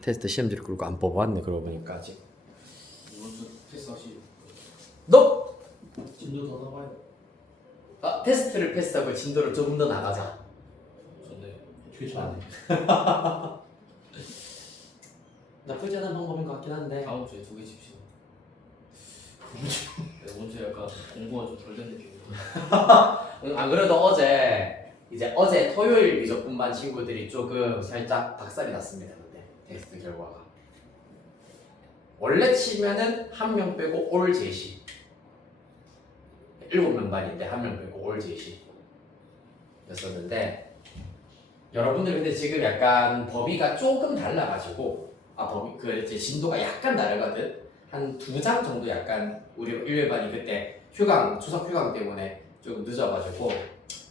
테스트 시험지를 그리고 안 뽑아왔네. 그러고 보니까 아직. 이번 주 패스 하시. 너! 진도 더 나가야 돼. 테스트를 패스하고 진도를 조금 더 나가자. 근데 괜찮네. 나쁘지 않은 방법인 것 같긴 한데. 다음 주에 2개 집시오. 이번 주에 약간 공부가 좀 덜 된 느낌이야. 안 그래도 어제 토요일 미적분반 친구들이 조금 살짝 박살이 났습니다. 근데 테스트 결과가 원래 치면은 한 명 빼고 올 제시 7명 반인데 한 명 빼고 올 제시 였었는데 여러분들 근데 지금 약간 범위가 조금 달라가지고 범위 이제 진도가 약간 다르거든. 한 2장 정도 약간 우리 일반이 그때 추석 휴강 때문에 조금 늦어가지고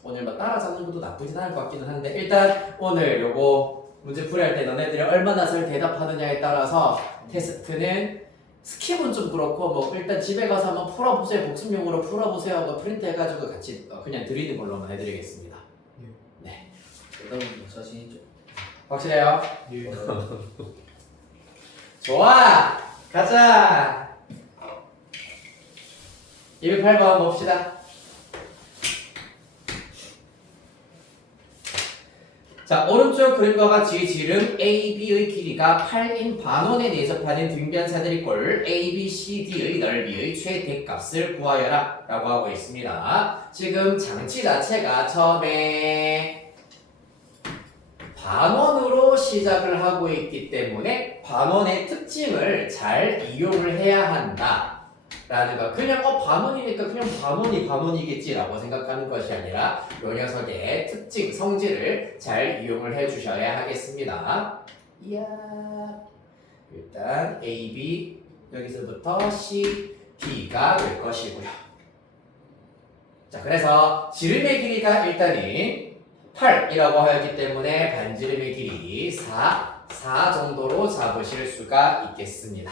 오늘 뭐 따라잡는 것도 나쁘진 않을 것 같기는 한데 일단 오늘 요거 문제 풀이할 때 너네들이 얼마나 잘 대답하느냐에 따라서 테스트는 스킵은 좀 그렇고 뭐 일단 집에 가서 한번 풀어보세요. 복습용으로 풀어보세요 하고 프린트 해가지고 같이 그냥 드리는 걸로만 해드리겠습니다. 네. 대답은 뭐 자신 있죠? 확실해요? 예. 좋아! 가자! 208번 봅시다. 자, 오른쪽 그림과 같이 지름 AB의 길이가 8인 반원에 내접하는 등변사들의 꼴 A, B, C, D의 넓이의 최대값을 구하여라 라고 하고 있습니다. 지금 장치 자체가 처음에 반원으로 시작을 하고 있기 때문에 반원의 특징을 잘 이용을 해야 한다 라는 거. 그냥 반원이니까 그냥 반원이겠지 라고 생각하는 것이 아니라 이 녀석의 특징, 성질을 잘 이용을 해 주셔야 하겠습니다. 이야. 일단 A, B 여기서부터 C, D가 될 것이고요. 자, 그래서 지름의 길이가 일단은 8이라고 하였기 때문에 반지름의 길이 4 정도로 잡으실 수가 있겠습니다.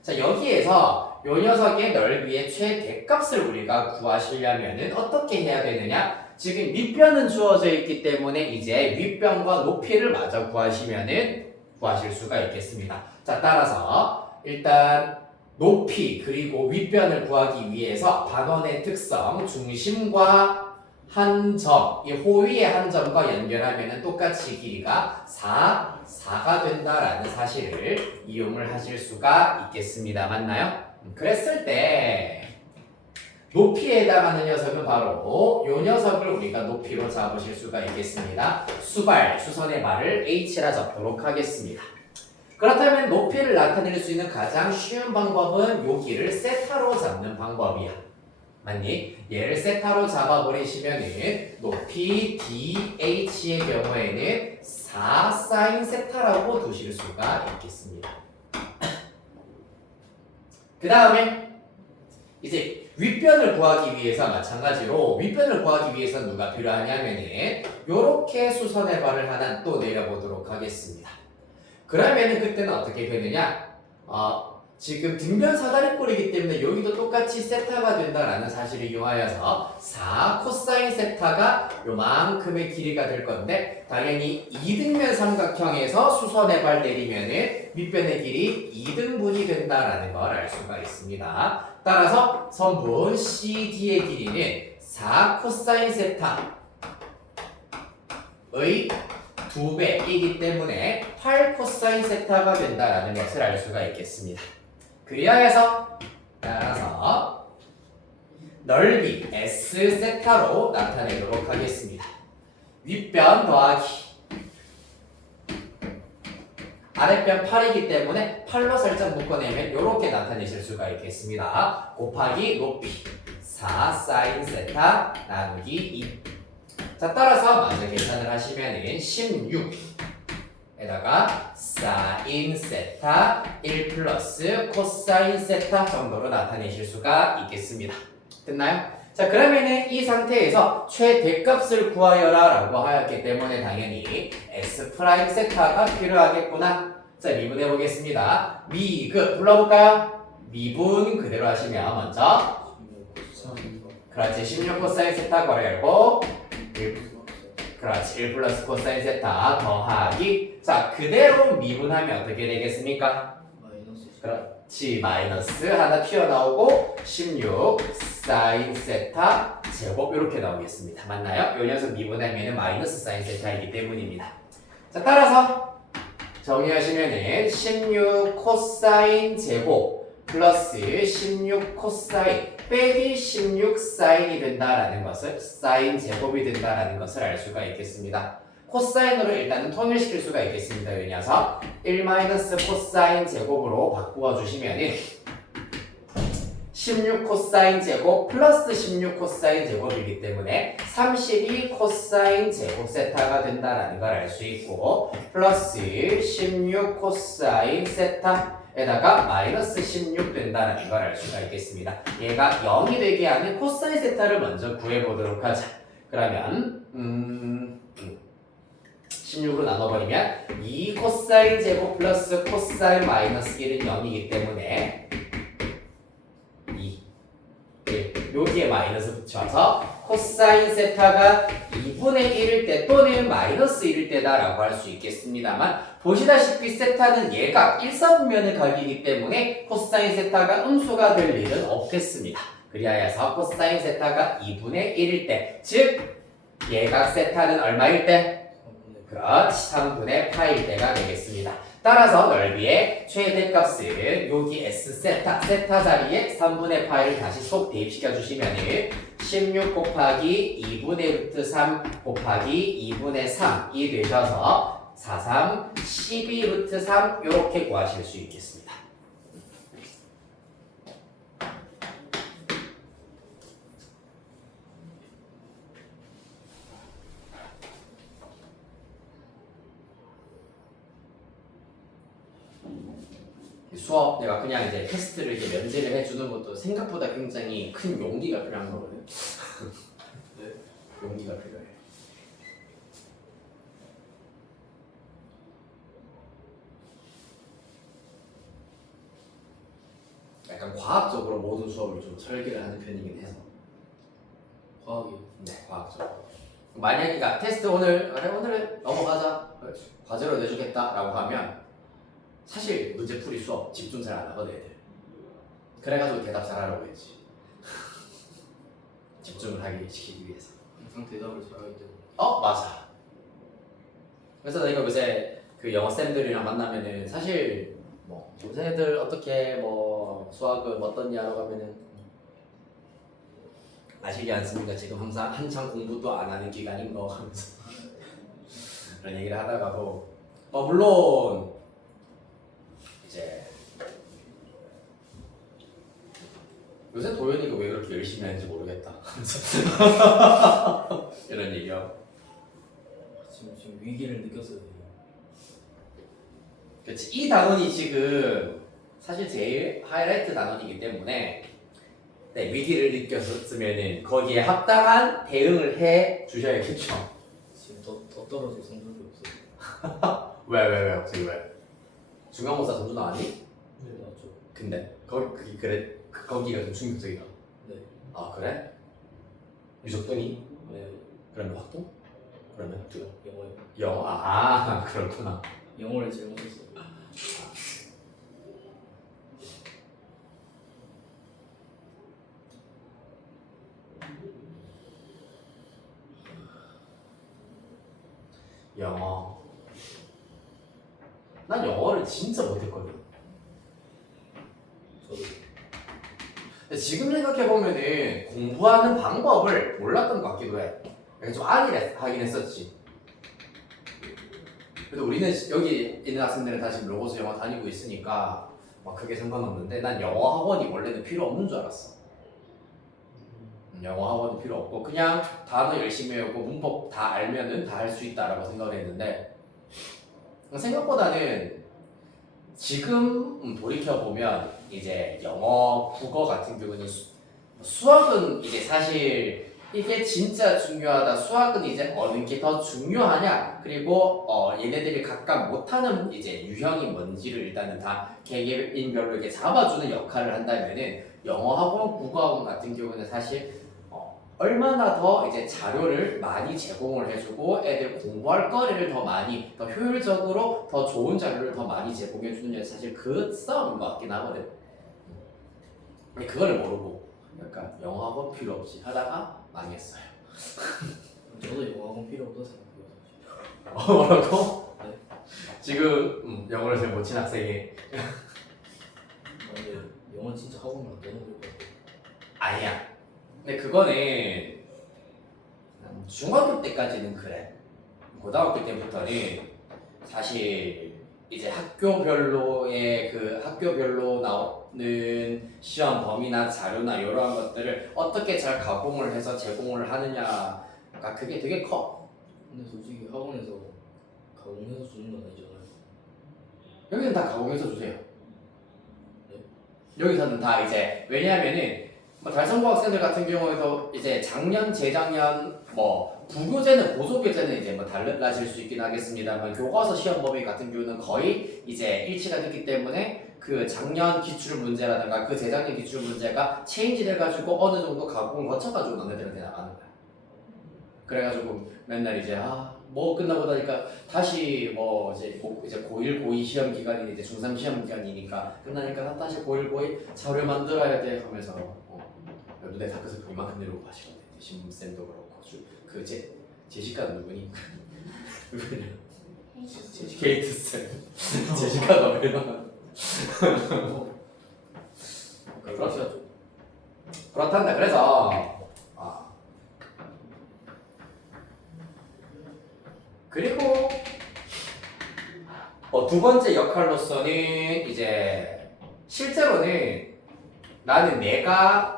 자, 여기에서 요 녀석의 넓이의 최대값을 우리가 구하시려면은 어떻게 해야 되느냐? 지금 밑변은 주어져 있기 때문에 이제 윗변과 높이를 마저 구하실 수가 있겠습니다. 자, 따라서 일단 높이 그리고 윗변을 구하기 위해서 반원의 특성 중심과 한 점, 이 호위의 한 점과 연결하면 똑같이 길이가 4가 된다라는 사실을 이용을 하실 수가 있겠습니다. 맞나요? 그랬을 때 높이에 해당하는 녀석은 바로 이 녀석을 우리가 높이로 잡으실 수가 있겠습니다. 수선의 발을 H라 잡도록 하겠습니다. 그렇다면 높이를 나타낼 수 있는 가장 쉬운 방법은 여기를 세타로 잡는 방법이야. 맞니? 얘를 세타로 잡아버리시면은 높이 DH의 경우에는 4 사인 세타라고 두실 수가 있겠습니다. 그 다음에 이제 윗변을 구하기 위해서 마찬가지로 윗변을 구하기 위해서 누가 필요하냐면은 요렇게 수선의 발을 하나 또 내려보도록 하겠습니다. 그러면은 그때는 어떻게 되느냐? 지금 등변 사다리꼴이기 때문에 여기도 똑같이 세타가 된다라는 사실을 이용하여서 4 코사인 세타가 요만큼의 길이가 될 건데 당연히 2등변 삼각형에서 수선의 발 내리면은 밑변의 길이 2등분이 된다라는 걸 알 수가 있습니다. 따라서 선분 CD의 길이는 4 코사인 세타의 2배이기 때문에 8 코사인 세타가 된다라는 것을 알 수가 있겠습니다. 그리하여서 따라서 넓이 S 세타로 나타내도록 하겠습니다. 윗변 더하기 아랫변 8이기 때문에 8로 살짝 묶어내면 이렇게 나타내실 수가 있겠습니다. 곱하기 높이 4 사인 세타 나누기 2. 자, 따라서 마저 계산을 하시면은 16 에다가 사인 세타 1 플러스 코사인 세타 정도로 나타내실 수가 있겠습니다. 됐나요? 자, 그러면은 이 상태에서 최대값을 구하여라 라고 하였기 때문에 당연히 S 프라임 세타가 필요하겠구나. 자, 미분해 보겠습니다. 미그 불러볼까요? 미분 그대로 하시면 먼저 그렇지 16 코사인 세타 괄호 열고 1 플러스 코사인 세타 더하기 자, 그대로 미분하면 어떻게 되겠습니까? 마이너스 10. 그렇지. 마이너스 하나 튀어나오고 16 사인 세타 제곱 이렇게 나오겠습니다. 맞나요? 이 녀석 미분하면 마이너스 사인 세타이기 때문입니다. 자, 따라서 정리하시면은 16 코사인 제곱 플러스 16 코사인 빼기 16 사인이 된다라는 것을 사인 제곱이 된다라는 것을 알 수가 있겠습니다. 코사인으로 일단은 통일시킬 수가 있겠습니다. 이 녀석 1 마이너스 코사인 제곱으로 바꾸어 주시면은 16 코사인 제곱 플러스 16 코사인 제곱이기 때문에 32 코사인 제곱 세타가 된다라는 걸 알 수 있고 플러스 16 코사인 세타에다가 마이너스 16 된다라는 걸 알 수가 있겠습니다. 얘가 0이 되게 하는 코사인 세타를 먼저 구해보도록 하자. 그러면 16으로 나눠버리면 2 코사인 제곱 플러스 코사인 마이너스 1은 0이기 때문에 2, 1 여기에 마이너스 붙여서 코사인 세타가 2분의 1일 때 또는 마이너스 1일 때다라고 할 수 있겠습니다만 보시다시피 세타는 얘가 1사분면의 각이기 때문에 코사인 세타가 음수가 될 일은 없겠습니다. 그리하여서 코사인 세타가 2분의 1일 때, 즉 얘가 세타는 얼마일 때? 그렇지, 3분의 파일 때가 되겠습니다. 따라서 넓이의 최대값은 여기 S 세타 자리에 3분의 파이를 다시 속 대입시켜 주시면 16 곱하기 2분의 루트 3 곱하기 2분의 3이 되셔서 43, 12 루트 3 이렇게 구하실 수 있겠습니다. 수업 내가 그냥 이제 테스트를 이렇게 면제를 해주는 것도 생각보다 굉장히 큰 용기가 필요한 거거든. 네, 용기가 필요해. 약간 과학적으로 모든 수업을 좀 설계를 하는 편이긴 해서. 과학이. 네, 과학적으로. 만약에 그러니까 테스트 오늘 그래 오늘은 넘어가자 과제로 내주겠다라고 하면. 사실 문제풀이 수업 집중 잘 안 하거든 애들. 그래가지고 대답 잘하라고 했지. 집중을 하기 시키기 위해서. 항상 대답을 잘하기 때문에. 맞아. 그래서 내가 요새 그 영어 쌤들이랑 만나면은 사실 뭐 요새 애들 어떻게 뭐 수학은 어떻냐라고 하면은 아시지 않습니까? 지금 항상 한창 공부도 안 하는 기간인 거 하면서 그런 얘기를 하다가도 물론 이제 요새 도현이가 왜 그렇게 열심히 하는지 모르겠다. 이런 얘기요. 지금 위기를 느꼈어요. 그렇지. 이 단원이 지금 사실 제일 하이라이트 단원이기 때문에 네, 위기를 느꼈으면은 거기에 합당한 대응을 해 주셔야겠죠. 지금 더 떨어질 성적이 없어요. 왜 갑자기 왜? 중간고사 점수 나왔니? 네, 맞죠. 근데 거기가 좀 충격적이다. 네. 아 그래? 유적분이? 네. 그러면 확동? 그러면 학교요? 영어요. 영어 그렇구나. 영어를 제일 못했어요. 영어. 난 영어를 진짜 못했거든. 저도. 근데 지금 생각해보면은 공부하는 방법을 몰랐던 것 같기도 해. 좀 안일하긴 했었지. 그래도 우리는 여기 있는 학생들은 다 지금 로고스 영어 다니고 있으니까 막 크게 상관없는데 난 영어 학원이 원래는 필요 없는 줄 알았어. 영어 학원이 필요 없고 그냥 단어 열심히 외우고 문법 다 알면은 다 할 수 있다라고 생각을 했는데 생각보다는 지금 돌이켜보면 이제 영어, 국어 같은 경우는 수학은 이제 사실 이게 진짜 중요하다. 수학은 이제 어느 게 더 중요하냐? 그리고 얘네들이 각각 못하는 이제 유형이 뭔지를 일단은 다 개개인별로 이렇게 잡아주는 역할을 한다면은 영어 학원, 국어 학원 같은 경우는 사실 얼마나 더 이제 자료를 많이 제공을 해주고 애들 공부할 거리를 더 많이 더 효율적으로 더 좋은 자료를 더 많이 제공해 주느냐 사실 그 싸움인 것 같긴 하거든. 근데 그거를 모르고 약간 영어학원 필요 없이 하다가 망했어요. 저도 영어학원 필요 없다 생각해요. 뭐라고? 네. 지금 영어를 잘 못 친 학생이 근데 영어 진짜 학원을 안 다녀도 될것 같아요. 아니야. 근데 그거는 중학교 때까지는 그래. 고등학교 때부터는 사실 이제 학교별로의 그 학교별로 나오는 시험 범위나 자료나 이러한 것들을 어떻게 잘 가공을 해서 제공을 하느냐가 그게 되게 커. 근데 솔직히 학원에서 가공해서 주는 건 아니잖아요. 여기는 다 가공해서 주세요. 네? 여기서는 다 이제 왜냐하면은 뭐 달성고 학생들 같은 경우에도 이제 작년, 재작년 뭐 부교재는 보조교재는 이제 뭐 달라질 수 있긴 하겠습니다만 교과서 시험 범위 같은 경우는 거의 이제 일치가 됐기 때문에 그 작년 기출 문제라든가 그 재작년 기출 문제가 체인지 돼가지고 어느 정도 가공을 거쳐가지고 너네들한테 나가는 거야. 그래가지고 맨날 이제 뭐 끝나고 나니까 다시 뭐 이제 고1, 고2 시험 기간이 이제 중3 시험 기간이니까 끝나니까 다시 고1, 고2 자료 만들어야 돼 하면서 눈에 다크서클 이만큼 내려오고 하시거든요. 신쌤도 그렇고 제시카는 누구니? 누구냐? 케이트 쌤. 제시카가 왜 나와? 그렇죠. 그렇단다. 그래서 그리고 두 번째 역할로서는 이제 실제로는 나는 내가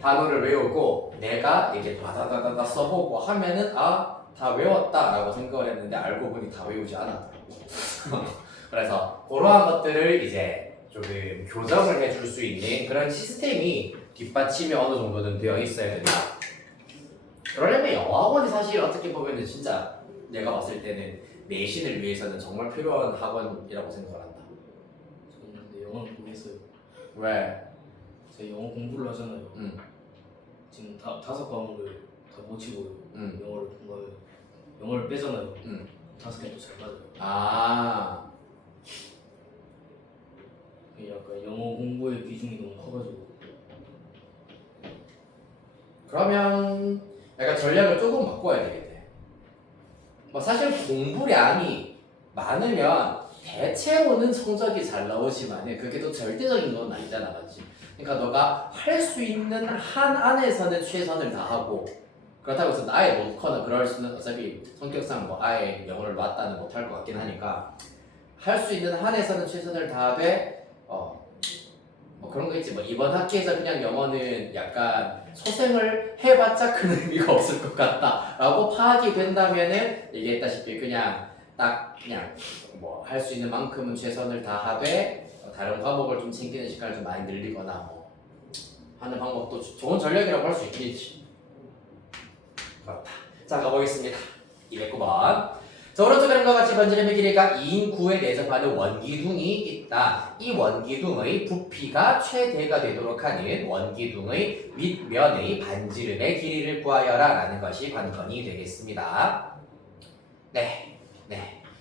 단어를 외우고 내가 이게 다다다다다 써보고 하면은 다 외웠다라고 생각을 했는데 알고 보니 다 외우지 않았더라고. 그래서 그러한 것들을 이제 조금 교정을 해줄 수 있는 그런 시스템이 뒷받침이 어느 정도는 되어 있어야 된다. 그러려면 영어학원이 사실 어떻게 보면은 진짜 내가 봤을 때는 내신을 위해서는 정말 필요한 학원이라고 생각을 한다. 저는 근데 영어는 포기했어요. 왜? 제가 영어 공부를 하잖아요. 지금 5과목을 다 못 치고요. 영어를 공부하면 영어를 빼잖아요. 5개 또 잘 맞아요. 약간 영어 공부의 비중이 너무 커가지고. 그러면 약간 전략을 조금 바꿔야 되겠네. 뭐 사실 공부량이 많으면 대체로는 성적이 잘 나오지만은 그게 또 절대적인 건 아니잖아, 맞지? 그러니까 너가 할 수 있는 한 안에서는 최선을 다하고 그렇다고 해서 아예 못하거나 그럴 수는 어차피 성격상 뭐 아예 영어를 놨다는 못할 것 같긴 하니까 할 수 있는 한에서는 최선을 다하되 뭐 그런 거 있지. 뭐 이번 학기에서 그냥 영어는 약간 소생을 해봤자 큰 의미가 없을 것 같다라고 파악이 된다면은 얘기했다시피 그냥 뭐 할 수 있는 만큼은 최선을 다하되 다른 과목을 좀 챙기는 시간을 좀 많이 늘리거나 뭐 하는 방법도 좋은 전략이라고 할 수 있겠지. 그렇다. 자, 가보겠습니다. 209번. 자, 오른쪽 그림과 같이 번지름의 길이가 2인 9에 내접하는 원기둥이 있다. 이 원기둥의 부피가 최대가 되도록 하는 원기둥의 윗면의 반지름의 길이를 구하여라 라는 것이 관건이 되겠습니다. 네.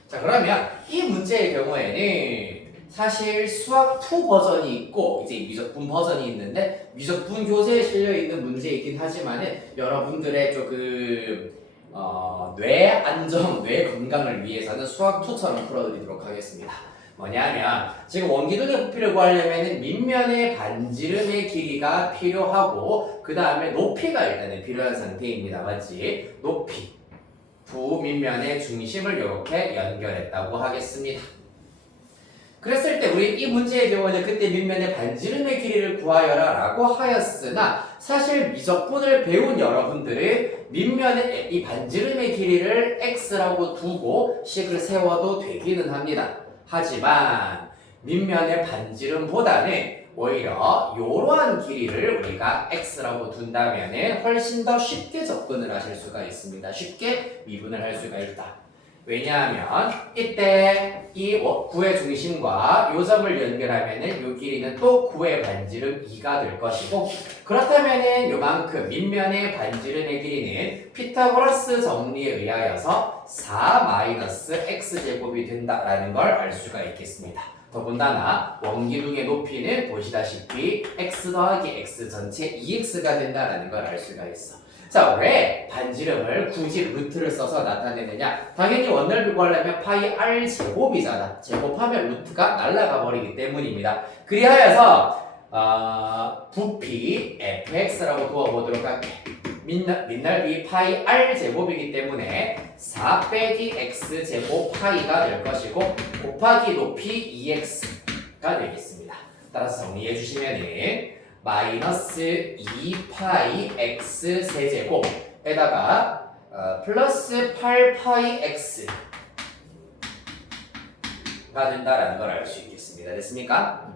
자, 그러면 이 문제의 경우에는 사실 수학 2 버전이 있고 이제 미적분 버전이 있는데 미적분 교재에 실려있는 문제이긴 하지만은 여러분들의 조금 뇌 안정, 뇌 건강을 위해서는 수학 2처럼 풀어드리도록 하겠습니다. 뭐냐면 지금 원기둥의 부피를 구하려면 밑면의 반지름의 길이가 필요하고 그 다음에 높이가 일단은 필요한 상태입니다. 맞지? 높이 두 밑면의 중심을 이렇게 연결했다고 하겠습니다. 그랬을 때 우리 이 문제의 경우는 그때 밑면의 반지름의 길이를 구하여라 라고 하였으나 사실 미적분을 배운 여러분들은 밑면의 이 반지름의 길이를 x라고 두고 식을 세워도 되기는 합니다. 하지만 밑면의 반지름보다는 오히려 이러한 길이를 우리가 x라고 둔다면 훨씬 더 쉽게 접근을 하실 수가 있습니다. 쉽게 미분을 할 수가 있다. 왜냐하면 이때 이 구의 중심과 요 점을 연결하면은 요 길이는 또 구의 반지름 2가 될 것이고 그렇다면은 요만큼 밑면의 반지름의 길이는 피타고라스 정리에 의하여서 4-x제곱이 된다라는 걸 알 수가 있겠습니다. 더군다나 원기둥의 높이는 보시다시피 x 더하기 x 전체 2x가 된다라는 걸 알 수가 있어. 자, 왜 반지름을 굳이 루트를 써서 나타내느냐? 당연히 원넓이 구하려면 파이 r 제곱이잖아. 제곱하면 루트가 날아가 버리기 때문입니다. 그리하여서 부피 fx라고 두어보도록 할게. 밑넓이 파이 r 제곱이기 때문에 4 빼기 x 제곱 파이가 될 것이고 곱하기 높이 2x가 되겠습니다. 따라서 정리해 주시면은 마이너스 2파이 x 세제곱에다가 플러스 8파이 x가 된다라는 걸 알 수 있겠습니다. 됐습니까?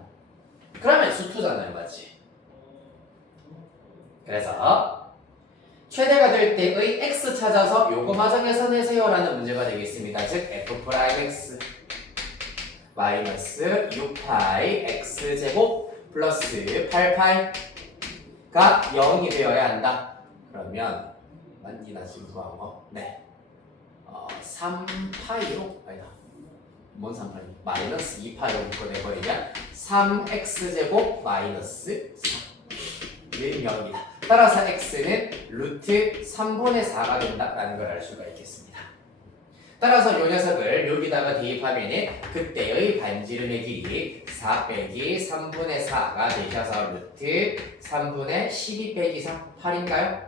그러면 수투잖아요, 맞지? 그래서 최대가 될 때의 x 찾아서 요거마저 계산해세요라는 문제가 되겠습니다. 즉 f'(x) 마이너스 6파이 x제곱 플러스 8파이가 0이 되어야 한다. 그러면 만디나 지금 구하고 네 3파이로 아니다 뭔 3파이? 마이너스 2파이로 묶어내버리면 3x제곱 마이너스 4는 0이다. 따라서 x는 루트 3분의 4가 된다라는 걸 알 수가 있겠습니다. 따라서 이 녀석을 여기다가 대입하면 그때의 반지름의 길이 4 빼기 3분의 4가 되셔서 루트 3분의 12 빼기 4, 8인가요?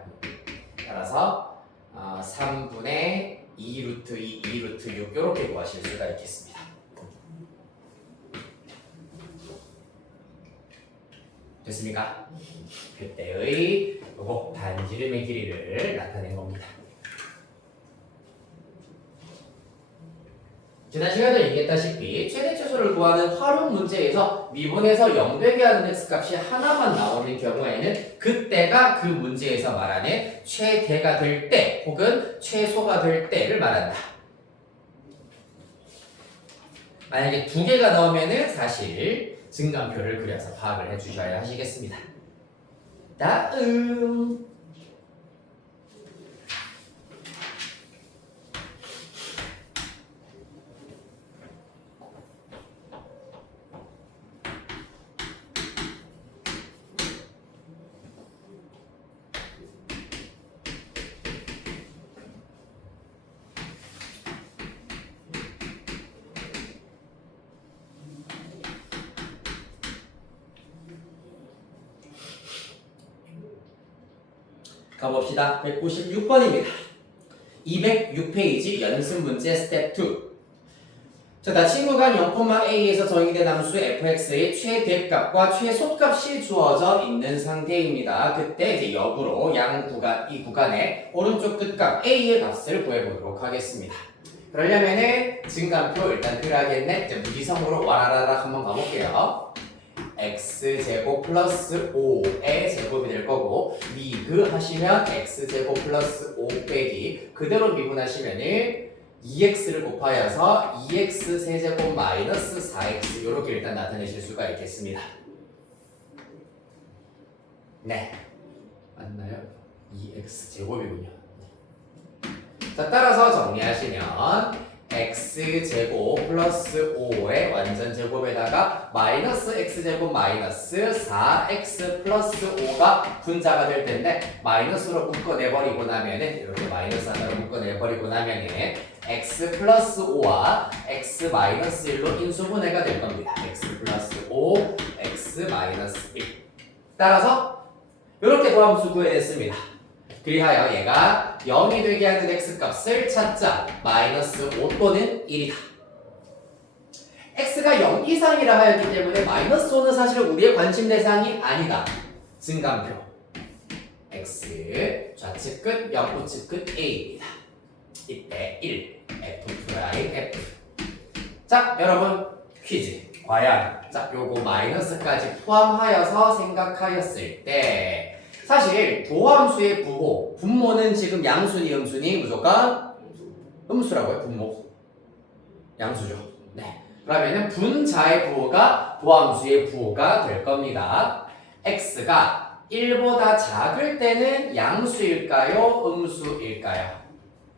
따라서 3분의 2 루트 2, 2 루트 6 이렇게 구하실 수가 있겠습니다. 됐습니까? 그때의 요거 반지름의 길이를 나타낸 겁니다. 지난 시간에 얘기했다시피 최대 최소를 구하는 활용 문제에서 미분에서 0 되게 하는 x값이 하나만 나오는 경우에는 그때가 그 문제에서 말하는 최대가 될 때 혹은 최소가 될 때를 말한다. 만약에 2개가 나오면은 사실 증감표를 그려서 파악을 해주셔야 하시겠습니다. 다음 가봅시다. 196번입니다. 206페이지 연습 문제 스텝 2. 자, 나친구간 0,a에서 정의된 함수 fx의 최대값과 최소값이 주어져 있는 상태입니다. 그때 이제 역으로 이 구간의 오른쪽 끝값 a의 값을 구해보도록 하겠습니다. 그러려면은 증감표 일단 그려야겠네. 이제 무지성으로 와라라락 한번 가볼게요. x제곱 플러스 5의 제곱이 될 거고 미그 하시면 x제곱 플러스 5 빼기 그대로 미분하시면은 2x를 곱하여서 2x 세제곱 마이너스 4x 이렇게 일단 나타내실 수가 있겠습니다. 네, 맞나요? 2x 제곱이군요. 자, 따라서 정리하시면 x제곱 플러스 5의 완전 제곱에다가 마이너스 x제곱 마이너스 4x 플러스 5가 분자가 될 텐데 마이너스로 묶어내버리고 나면은 이렇게 마이너스 하나로 묶어내버리고 나면은 x 플러스 5와 x 마이너스 1로 인수분해가 될 겁니다. x 플러스 5, x 마이너스 1. 따라서 이렇게 도함수 구해냈습니다. 그리하여 얘가 0이 되게 하는 x값을 찾자. 마이너스 5 또는 1이다. x가 0 이상이라 하였기 때문에 마이너스 5는 사실 우리의 관심 대상이 아니다. 증감표 x 좌측 끝, 옆우측 끝 a입니다. 이때 1 f 프라임 f. 자, 여러분 퀴즈. 과연 요거 마이너스까지 포함하여서 생각하였을 때 사실 도함수의 분모는 지금 양수니 음수니 무조건 음수라고요. 분모. 양수죠. 네. 그러면은 분자의 부호가 도함수의 부호가 될 겁니다. x가 1보다 작을 때는 양수일까요? 음수일까요?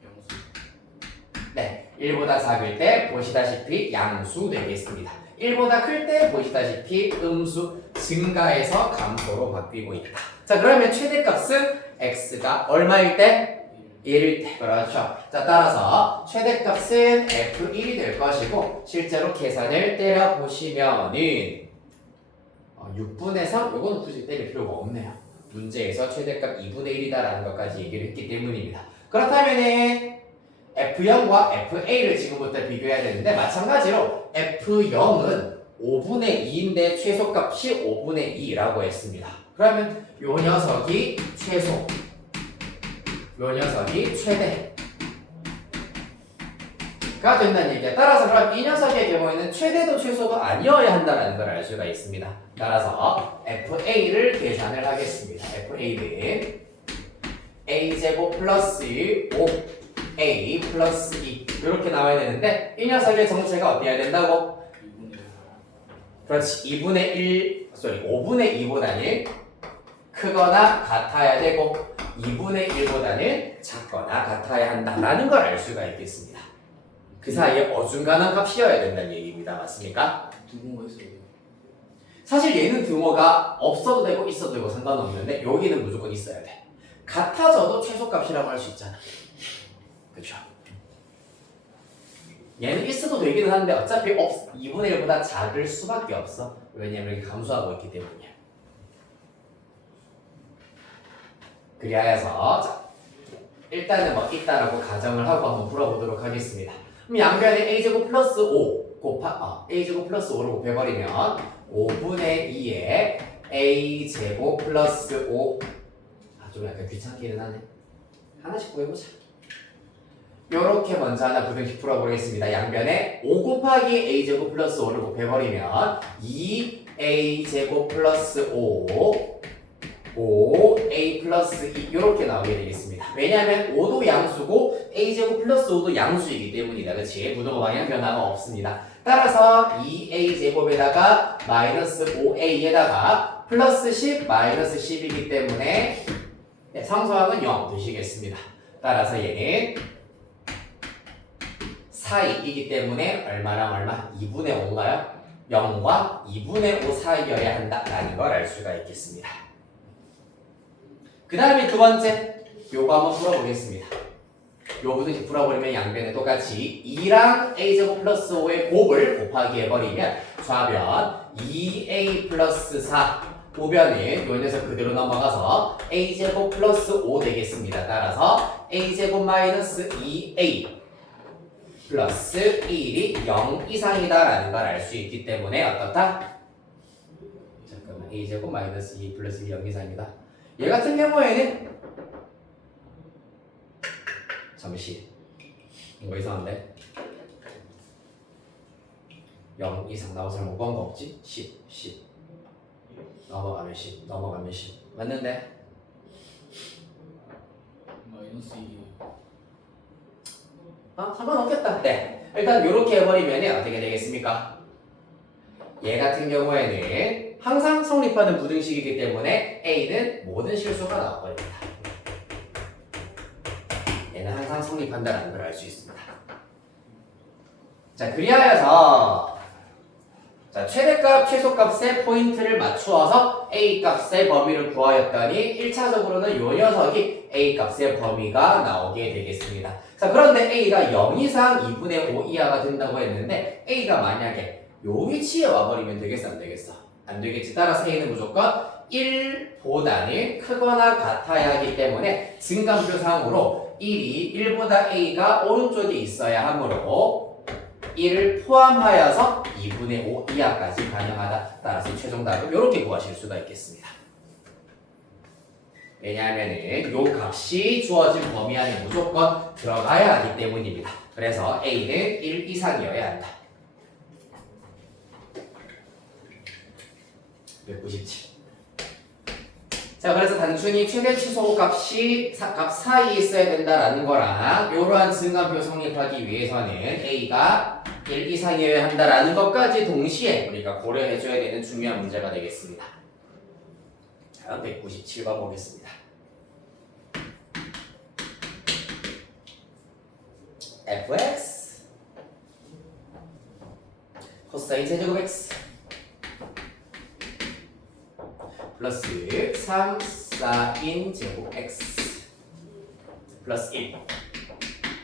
양수. 네. 1보다 작을 때 보시다시피 양수 되겠습니다. 1보다 클 때 보시다시피 음수 증가해서 감소로 바뀌고 있다. 자, 그러면 최대값은 x가 얼마일 때? 1일 때. 그렇죠. 자, 따라서 최대값은 f1이 될 것이고 실제로 계산을 때려보시면은 6분의 3? 이거는 굳이 때릴 필요가 없네요. 문제에서 최대값 2분의 1이다라는 것까지 얘기를 했기 때문입니다. 그렇다면은 F0과 FA를 지금부터 비교해야 되는데 마찬가지로 F0은 5분의 2인데 최소값이 5분의 2라고 했습니다. 그러면 요 녀석이 최소, 요 녀석이 최대가 된다는 얘기야. 따라서 그럼 이 녀석의 경우에는 최대도 최소도 아니어야 한다는 걸 알 수가 있습니다. 따라서 FA를 계산을 하겠습니다. FA는 A제곱 플러스 5A 플러스 2 이렇게 나와야 되는데 이 녀석의 정체가 어때야 된다고? 2분의 1. 그렇지. 5분의 2보다는 크거나 같아야 되고 2분의 1보다는 작거나 같아야 한다라는 걸 알 수가 있겠습니다. 그 사이에 어중간한 값이어야 된다는 얘기입니다. 맞습니까? 두분가 있어요. 사실 얘는 등호가 없어도 되고 있어도 되고 상관없는데 여기는 무조건 있어야 돼. 같아져도 최소값이라고 할 수 있잖아. 그렇죠? 얘는 있어도 되기는 한데 어차피 2분의 1보다 작을 수밖에 없어. 왜냐면 이렇게 감소하고 있기 때문이야. 그리하여서 자, 일단은 뭐 있다라고 가정을 하고 한번 풀어보도록 하겠습니다. 그럼 양변에 a제곱 플러스 5 a제곱 플러스 5를 곱해버리면 5분의 2에 a제곱 플러스 5 좀 약간 귀찮기는 하네. 하나씩 구해보자. 요렇게 먼저 하나 부등식 풀어보겠습니다. 양변에 5 곱하기 a제곱 플러스 5를 곱해버리면 2a제곱 플러스 5a 플러스 2 이렇게 나오게 되겠습니다. 왜냐하면 5도 양수고 a제곱 플러스 5도 양수이기 때문이다. 그치? 부등호 방향 변화가 없습니다. 따라서 2a제곱에다가 마이너스 5a에다가 플러스 10 마이너스 10이기 때문에 네, 상수항은 0 되시겠습니다. 따라서 얘는 4이기 때문에 얼마랑 얼마? 2분의 5인가요? 0과 2분의 5 사이여야 한다라는 걸 알 수가 있겠습니다. 그 다음에 두 번째 요거 한번 풀어보겠습니다. 요 부등식 풀어버리면 양변에 똑같이 2랑 a제곱 플러스 5의 곱을 곱하기 해버리면 좌변 2a 플러스 4 우변은 요 녀석 그대로 넘어가서 a제곱 플러스 5 되겠습니다. 따라서 a제곱 마이너스 2a 플러스 1이 0 이상이다라는 걸 알 수 있기 때문에 어떻다? 잠깐만 a제곱 마이너스 2 플러스 1이 0 이상이다. 얘 같은 경우에는 잠시 이거 이상한데 0 이상 나와서 잘못 본 거 없지? 10 넘어가면 10 넘어가면 10 맞는데? 마이너스 2. 상관없겠다. 네. 일단 이렇게 해버리면 어떻게 되겠습니까? 얘 같은 경우에는 항상 성립하는 부등식이기 때문에 A는 모든 실수가 나와버립니다. 얘는 항상 성립한다는 걸 알 수 있습니다. 자, 그리하여서 자, 최대값, 최소값의 포인트를 맞추어서 A값의 범위를 구하였더니 1차적으로는 요 녀석이 A값의 범위가 나오게 되겠습니다. 자, 그런데 A가 0 이상 2분의 5 이하가 된다고 했는데 A가 만약에 요 위치에 와버리면 되겠어? 안 되겠어? 안 되겠지. 따라서 A는 무조건 1보다는 크거나 같아야 하기 때문에 증가함수상으로 1이 1보다 A가 오른쪽에 있어야 하므로 1을 포함하여서 2분의 5 이하까지 가능하다. 따라서 최종 답은 이렇게 구하실 수가 있겠습니다. 왜냐하면 요 값이 주어진 범위 안에 무조건 들어가야 하기 때문입니다. 그래서 A는 1 이상이어야 한다. 197. 자, 그래서 단순히 최대 취소 값이 값 사이에 있어야 된다라는 거랑 이러한 증가표 성립하기 위해서는 A가 1 이상이어야 한다라는 것까지 동시에 우리가 고려해줘야 되는 중요한 문제가 되겠습니다. 다음 197번 보겠습니다. fx 코사인 제제곱 x 플러스 3 사인 제곱 x 플러스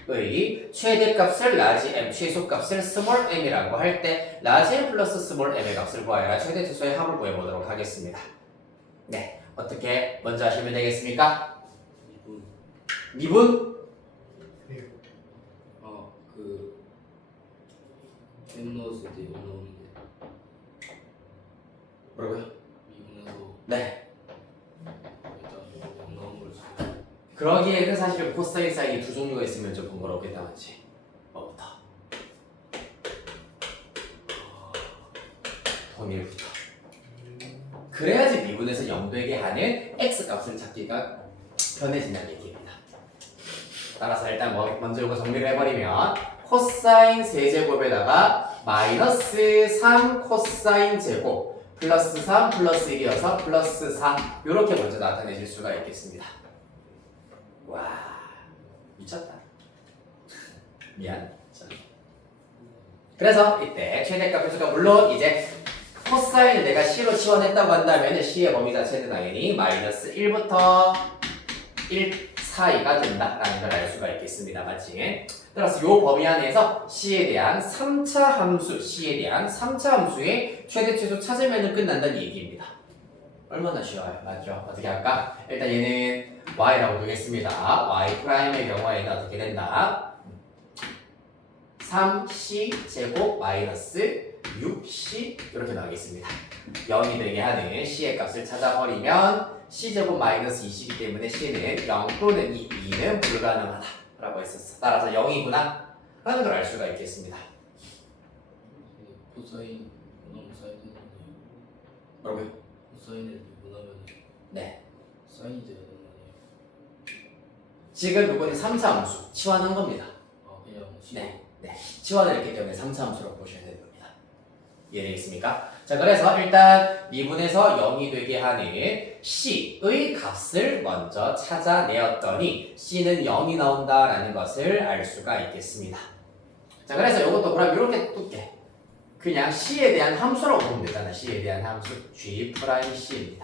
1의 최대값을 라지 m, 최소값을 스몰 m이라고 할 때 라지 m 플러스 스몰 m의 값을 구하여라. 최대 최소의 합을 구해보도록 하겠습니다. 네, 어떻게 먼저 하시면 되겠습니까? 미분? 그 m 넣었을 때 0 넣었는데 뭐라고요? 미분해서 네. 일단 0 넣은 걸 쓰고 그러기에는 사실 코사인 사인이 두 종류가 있으면 좀 번거롭겠다, 맞지? 뭐부터? 더밀부터. 그래야지 미분에서 0 되게 하는 x 값을 찾기가 편해진다는 얘기입니다. 따라서 일단 먼저 이거 정리를 해버리면 코사인 세제곱에다가 마이너스 3 코사인 제곱 플러스 3 플러스 1이어서 플러스 4 이렇게 먼저 나타내실 수가 있겠습니다. 와 미쳤다. 미안. 그래서 이때 최대값 표수가 물론 이제 코사인을 내가 C로 치환했다고 한다면 C의 범위 자체는 당연히 마이너스 1부터 1 사이가 된다라는 걸 알 수가 있겠습니다. 맞지? 따라서 이 범위 안에서 C에 대한 3차 함수, C에 대한 3차 함수의 최대 최소 찾으면 끝난다는 얘기입니다. 얼마나 쉬워요. 맞죠? 어떻게 할까? 일단 얘는 y라고 두겠습니다. y 프라임의 경우에는 어떻게 된다? 3c 제곱 마이너스 6c 이렇게 나오겠습니다. 0이 되게 하는 c의 값을 찾아버리면 c제곱 마이너스 2이기 때문에 c는 0 또는 2는 불가능하다 라고 했었어. 따라서 0이구나 라는 걸 알 수가 있겠습니다. 코사인 너무 사인이 뭐라고요? 코사인을 미분하면 네. 사인이 돼야 되는 거 아니에요? 지금 이번에 3차 함수 치환한 겁니다. 그냥 네. 치환을 했기 때문에 3차 함수라고 보셔야 되는 겁니다. 이해되겠습니까? 자, 그래서 일단 미분에서 0이 되게 하는 C의 값을 먼저 찾아내었더니 C는 0이 나온다라는 것을 알 수가 있겠습니다. 자, 그래서 이것도 그럼 이렇게 뜯게. 그냥 C에 대한 함수라고 보면 되잖아. C에 대한 함수 G'C입니다.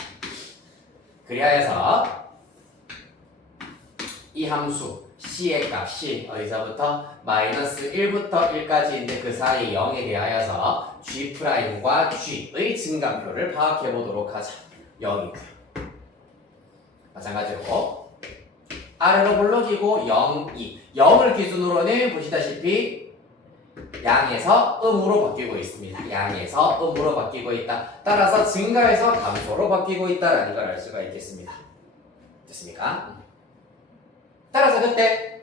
그리하여서 이 함수 C의 값이 어디서부터 마이너스 1부터 1까지인데 그 사이 0에 대하여서 G'과 G의 증가표를 파악해 보도록 하자. 0이고요. 마찬가지로 아래로 볼록이고 0, 2 0을 기준으로는 보시다시피 양에서 음으로 바뀌고 있습니다. 양에서 음으로 바뀌고 있다. 따라서 증가에서 감소로 바뀌고 있다라는 걸 알 수가 있겠습니다. 됐습니까? 따라서 그때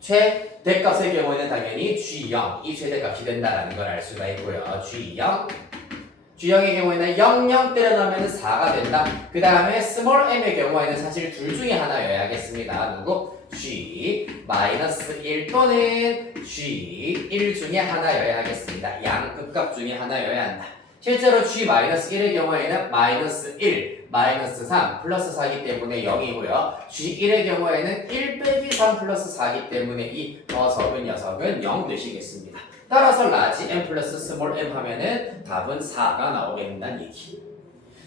최대값의 경우에는 당연히 G0 이 최대값이 된다라는 걸 알 수가 있고요. G0의 경우에는 0, 0 때려 넣으면 4가 된다. 그 다음에 스몰 m의 경우에는 사실 둘 중에 하나여야겠습니다. 누구? G-1 또는 G1 중에 하나여야 하겠습니다. 양 극값 중에 하나여야 한다. 실제로 G-1의 경우에는 마이너스 1, 마이너스 3, 플러스 4이기 때문에 0이고요. G1의 경우에는 1 빼기 3 플러스 4이기 때문에 이 더 적은 녀석은 0 되시겠습니다. 따라서 라지 m 플러스 스몰 m 하면은 답은 4가 나오게 된다는 얘기.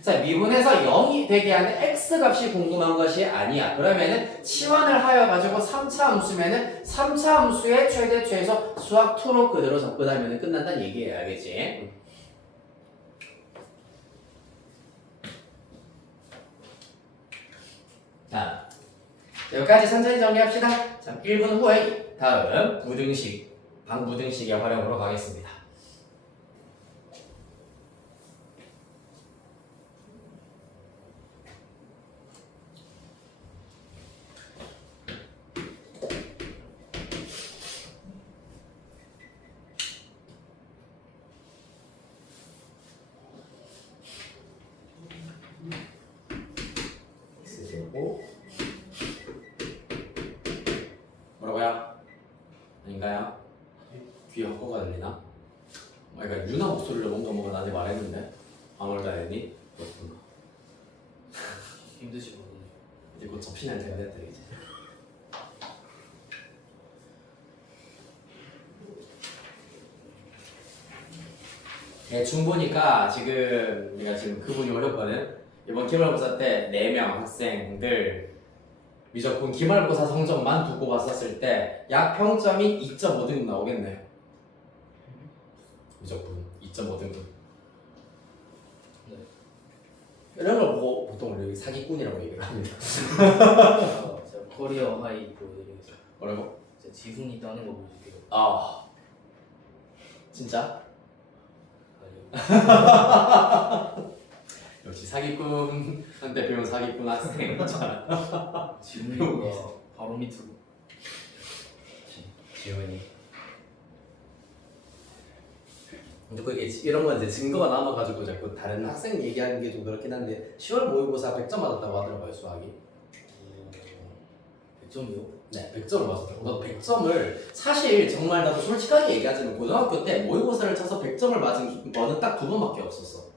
자, 미분에서 0이 되게 하는 x값이 궁금한 것이 아니야. 그러면은 치환을 하여 가지고 3차 함수면은 3차 함수의 최대 최소 수학 2로 그대로 접근하면 끝난다는 얘기예요. 알겠지? 자, 여기까지 천천히 정리합시다. 자, 1분 후에 다음 부등식, 방부등식의 활용으로 가겠습니다. 뭐라고요? 아닌가요? 귀엽고 유나 목소리로 뭔가 나한테 말했는데 아무 말도 안 했니? 그렇구나. 힘드시거든요. 이제 곧 접신할 때가 됐다 이제. 대충 보니까 지금 내가 지금 그분이 어렵거든. 이번 기말고사 때 4명 학생들 미적분 기말고사 성적만 두고 봤었을 때 약 평점이 2.5등급 나오겠네. 미적분 2.5등급. 네. 이런 걸 보고 보통 우리 사기꾼이라고 얘기를 합니다. 제가 커리어 하이 보여드리겠습니다. 뭐라고? 제가 지훈이 따는 거 보여줄게요. 아 진짜? 아니요. 역시 사기꾼한테 배운 사기꾼 학생. 지훈이가 바로 밑으로. 지훈이. 근데 그 이런 건 이제 증거가 남아가지고 자꾸 다른 학생 얘기하는 게 좀 그렇긴 한데 10월 모의고사 100점 맞았다고 하더라고요 수학이. 100점이요? 네, 100점을 맞았다고. 나도 100점을 사실 정말 나도 솔직하게 얘기하자면 고등학교 때 모의고사를 쳐서 100점을 맞은 거는 딱 2번밖에 없었어.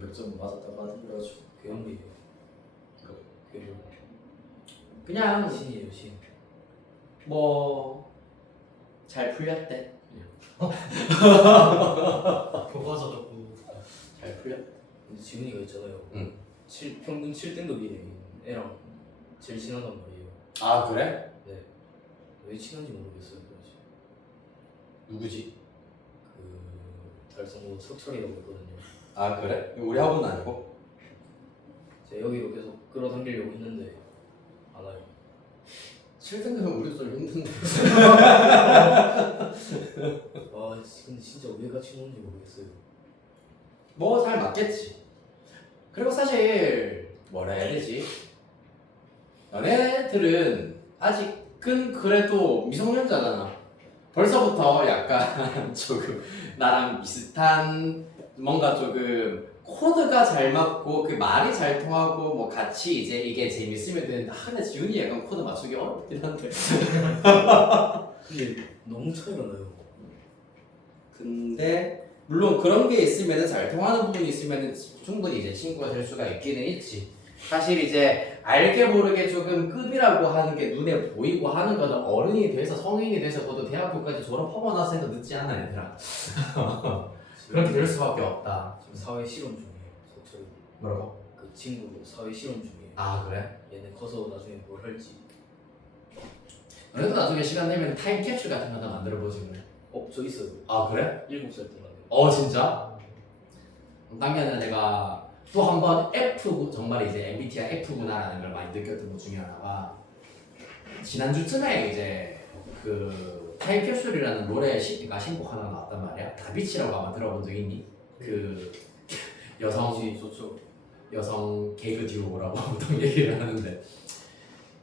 100점 맞았다고 하더라고. 괴한비요. 그냥 신이에요 신. 뭐 잘 풀렸대. 교과서 적고. 잘 풀렸대. 근데 지훈이가 있잖아요. 응. 평균 7등급이래. 애랑 제일 친하단 말이에요. 아 그래? 네. 왜 친한지 모르겠어요. 그렇지. 누구지? 그 달성고 석철이라고 있거든요. 아 그래? 우리 학원은 아니고? 제가 여기로 계속 끌어당기려고 했는데 안 와요. 7등급은 우리도 좀 힘든데. 아 근데 진짜 왜 같이 노는지 모르겠어요. 뭐 잘 맞겠지. 그리고 사실 뭐라 해야 되지? 너네들은 아직은 그래도 미성년자잖아. 벌써부터 약간 조금 나랑 비슷한 뭔가 조금 코드가 잘 맞고 그 말이 잘 통하고 뭐 같이 이제 이게 재밌으면 되는데 근데 지훈이 약간 코드 맞추기 어렵긴 한데. 근데 너무 차이가 나요. 근데 물론 그런 게 있으면은 잘 통하는 부분이 있으면은 충분히 이제 친구가 될 수가 있기는 있지. 사실 이제 알게 모르게 조금 급이라고 하는 게 눈에 보이고 하는 거는 어른이 돼서 성인이 돼서 너도 대학교까지 졸업하고 나서 해도 늦지 않아 얘들아. 그렇게 될 수밖에 없다. 지금 사회 실험 중이에요. 석철이. 뭐라고? 그 친구도 사회 실험 중이에요. 아 그래? 얘네 커서 나중에 뭘 할지. 너네도 나중에 시간 되면 타임캡슐 같은 거 하나 만들어보지 그래. 저 있어요. 아 그래? 7살 때만. 진짜? 당연히 내가 또 한 번 F 정말 이제 MBTI F구나라는 걸 많이 느꼈던 것 중에 하나가 지난주쯤에 이제 그 타임캡슐이라는 노래 신곡 하나 나왔단 말이야. 다비치라고 아마 들어본 적 있니? 그 여성 좋죠. 여성 개그 듀오라고 보통 얘기를 하는데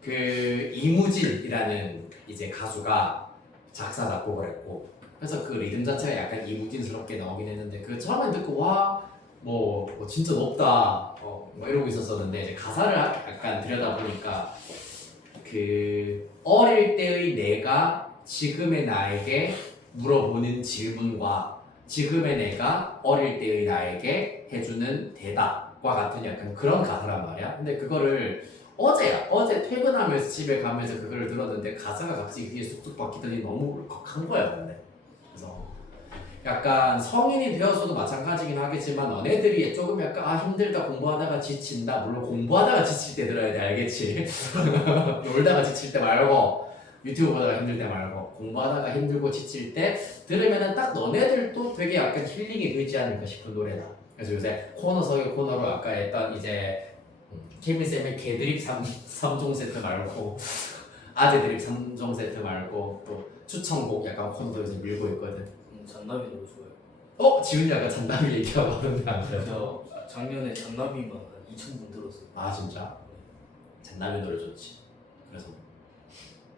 그 이무진이라는 이제 가수가 작사 작곡을 했고 그래서 그 리듬 자체가 약간 이무진스럽게 나오긴 했는데 그 처음에 듣고 와 뭐 진짜 높다 뭐 이러고 있었었는데 이제 가사를 약간 들여다보니까 그 어릴 때의 내가 지금의 나에게 물어보는 질문과 지금의 내가 어릴 때의 나에게 해주는 대답과 같은 약간 그런 가사란 말이야. 근데 그거를 어제 퇴근하면서 집에 가면서 그거를 들었는데 가사가 갑자기 귀에 쑥쑥 박히더니 너무 울컥한 거야. 근데 그래서 약간 성인이 되어서도 마찬가지긴 하겠지만 너네들이 조금 약간 힘들다 공부하다가 지친다. 물론 공부하다가 지칠 때 들어야 돼 알겠지. 놀다가 지칠 때 말고 유튜브 보다가 힘들 때 말고 공부하다가 힘들고 지칠 때 들으면은 딱 너네들도 되게 약간 힐링이 되지 않을까 싶은 노래다. 그래서 요새 코너 속의 코너로 아까 했던 이제 케빈쌤의 개드립 3종 세트 말고 아재 드립 3종 세트 말고 또 추천곡 약간 코너도 요새 밀고 있거든. 잔나비 노래 좋아요. 지훈이 아까 잔나비 얘기하고 하던데 안 돼? 저 작년에 잔나비만 한 2,000번 들었어요. 아 진짜? 잔나비 노래 좋지. 그래서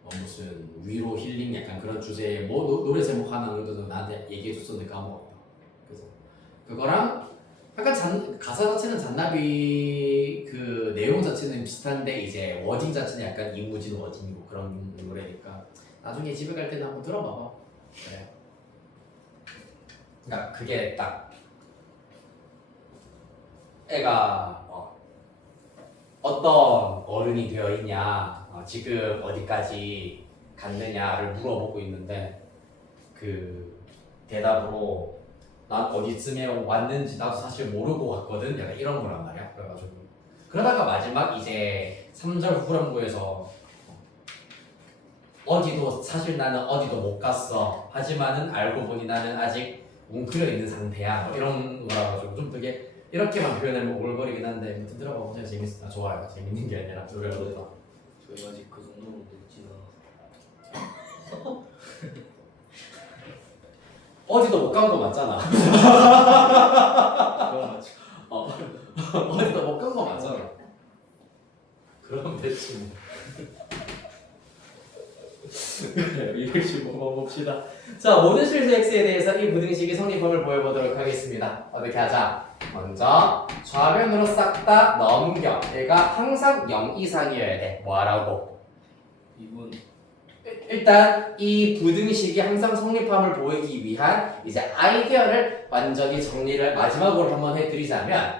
무슨 위로 힐링 약간 그런 주제의 뭐 노래 제목 하나 그래도 나한테 얘기해줬었는데 까먹었다. 그래서 그거랑 약간 가사 자체는 잔나비 그 내용 자체는 비슷한데 이제 워딩 자체는 약간 이무진 워딩이고 그런 노래니까 나중에 집에 갈 때는 한번 들어봐봐. 그래. 그러니까 그게 딱 애가 어떤 어른이 되어 있냐, 지금 어디까지 갔느냐를 물어보고 있는데 그 대답으로 난 어디쯤에 왔는지 나도 사실 모르고 왔거든. 약간 이런 거란 말이야. 그래가지고 그러다가 마지막 이제 3절 후반부에서 어디도 사실 나는 어디도 못 갔어. 하지만은 알고 보니 나는 아직 웅크려 있는 상태야. 뭐 이런 거라가지고 좀 되게 이렇게만 표현하면 오글거리긴 한데 아무튼 들어가 보세요. 재밌어. 좋아요. 재밌는 게 아니라 노래가 좋다. 저희 아직 그 정도로 늦진 않아서. 어디도 못 간 거 맞잖아. 그럼 맞지. 어디도 못 간 거 맞잖아. 그럼 됐지 뭐. 215번 봅시다. 자, 모든 실수 x에 대해서 이 부등식이 성립함을 보여보도록 하겠습니다. 어떻게 하자? 먼저 좌변으로 싹 다 넘겨. 얘가 항상 0 이상이어야 돼. 뭐하라고? 이분 일단 이 부등식이 항상 성립함을 보이기 위한 이제 아이디어를 완전히 정리를 마지막으로 한번 해드리자면